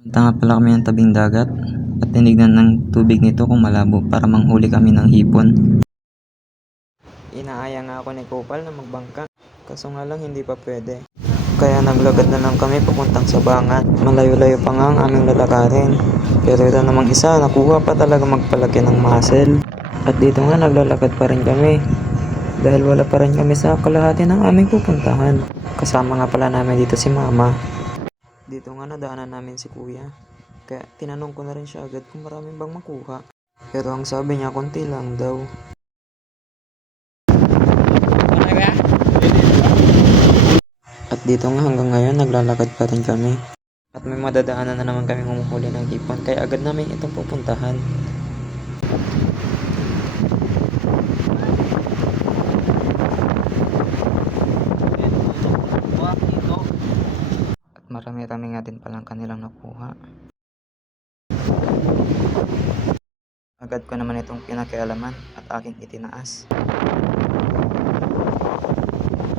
Punta pala kami ng tabing dagat at tinignan ng tubig nito kung malabo para manghuli kami ng hipon. Inaaya nga ako ni Kupal na magbangka, kaso nga lang hindi pa pwede. Kaya naglagad na lang kami papuntang sabangan. Malayo-layo pa nga ang aming lalakarin. Pero ito namang isa, nakuha pa talaga magpalaki ng muscle. At dito nga naglalakad pa rin kami. Dahil wala pa rin kami sa kalahati ng aming pupuntahan. Kasama nga pala namin dito si mama. Dito nga nadaanan namin si kuya. Kaya tinanong ko na rin siya agad kung maraming bang makuha. Pero ang sabi niya konti lang daw. At dito nga hanggang ngayon naglalakad pa rin kami. At may madadaanan na naman kami humuhuli ng hipon kaya agad namin itong pupuntahan. At marami-rami palang kanilang nakuha. Agad ko naman itong pinakialaman at aking itinaas.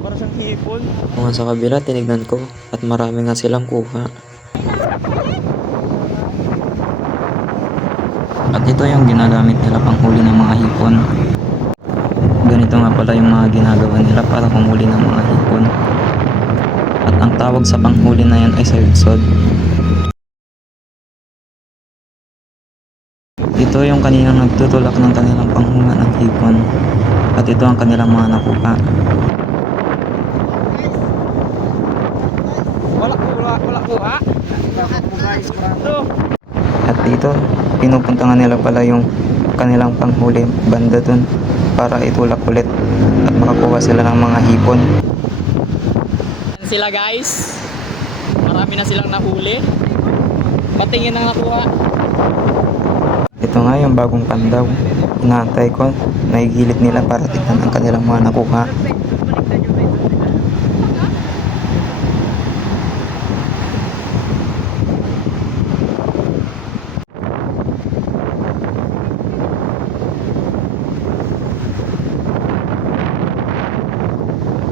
Para siyang hipon. Kung sa kabila, tinignan ko at marami nga silang kuha. At ito yung ginagamit nila pang huli ng mga hipon. Ganito nga pala yung mga ginagawa nila para humuli ng mga hipon. At ang tawag sa panghuli na yan ay sayudsod. Ito yung kaninang nagtutulak ng kanilang panghunga ng hipon. At ito ang kanilang mga nakuha. At dito, pinupunta nga nila pala yung kanilang panghuli banda dun para itulak ulit at makakuha sila ng mga hipon. Sila guys. Marami na silang nahuli. Patingin ang nakuha. Ito nga yung bagong pandaw. Inaantay ko, naigilit nila para tignan ang kanilang mga nakuha.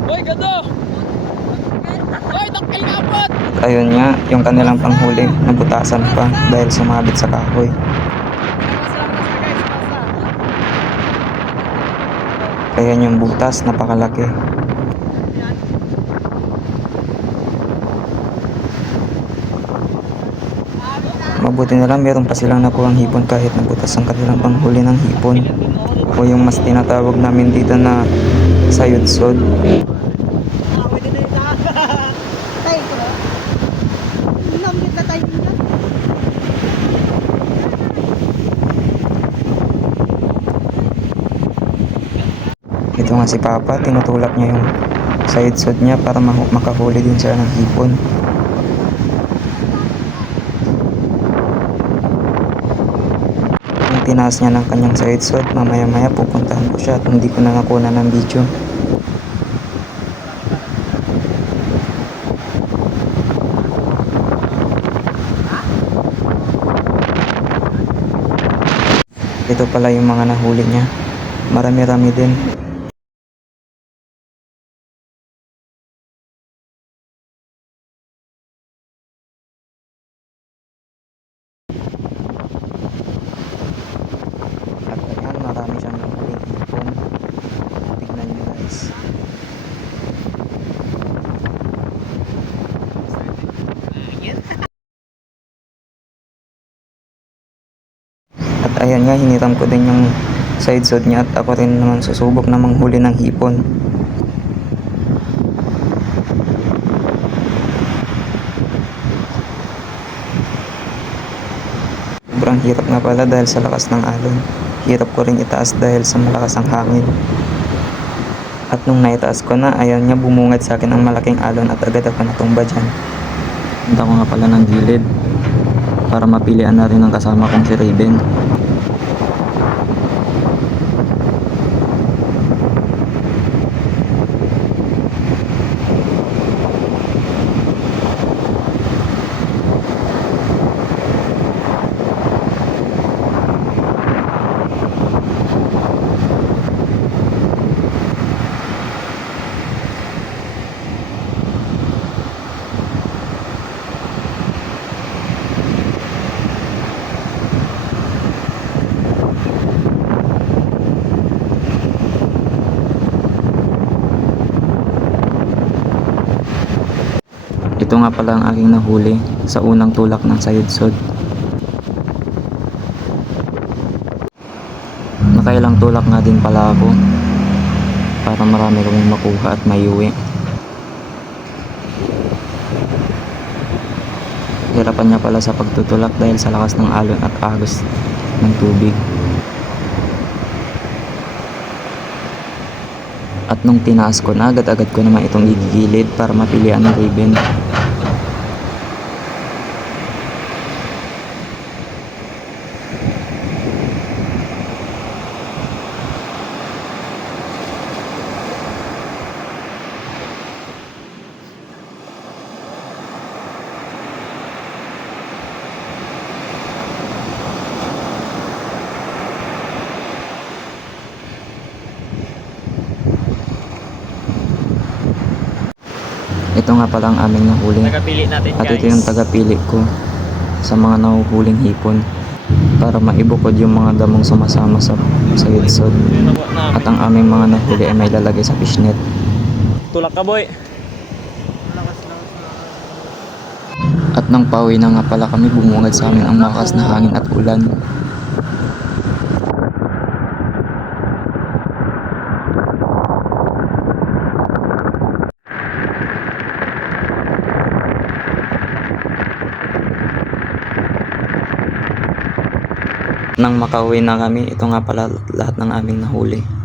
Hoy, gado! Hoy, takay na abot! At ayun nga, yung kanilang panghuli, nabutasan pa dahil sumabit sa kahoy. Kaya yung butas, napakalaki. Mabuti na lang meron pa silang nakuhang hipon kahit nabutas ang kanilang panghuli ng hipon. O yung mas tinatawag namin dito na sayudsod. Tayo ko na. Namit na tayo niya. Ito nga si Papa, tinutulak niya yung sayudsod niya para makahuli din siya ng hipon. Nung tinaas niya ng kanyang sayudsod, mamaya-maya pupuntahan ko siya at hindi ko na nakuha ng video. Ito pala yung mga nahuli niya. Marami-rami din. At ayan, marami siyang nahuling hipon. Guys. At ayan nga, hiniram ko din yung side sod niya at ako rin naman susubok na manghuli ng hipon. Sobrang hirap nga pala dahil sa lakas ng alon. Hirap ko rin itaas dahil sa malakas ang hangin. At nung naitaas ko na, ayaw niya bumungad sa akin ang malaking alon at agad ako natumba dyan. Punta ko nga pala ng gilid para mapilian na rin ang kasama kong si Raven. Ito nga pala ang aking nahuli sa unang tulak ng sayudsod. Nakailang tulak nga din pala ako para marami kaming makuha at maiuwi. Hirapan niya pala sa pagtutulak dahil sa lakas ng alon at agos ng tubig. At nung tinaas ko na, agad-agad ko naman itong igigilid para mapilian ng ribbon. Ito nga pala ang aming nahuli. Nagapili natin At guys. ito yung tagapili ko sa mga nahuhuling hipon para maibukod yung mga damong sumasama sa nakuha namin. At ang aming mga nahuli ay may lalagay sa fishnet. Tulak ka boy. At nang pauwi na nga pala kami, bumungad sa amin ang malakas na hangin at ulan. Nang makauwi na kami, ito nga pala lahat ng aming nahuli.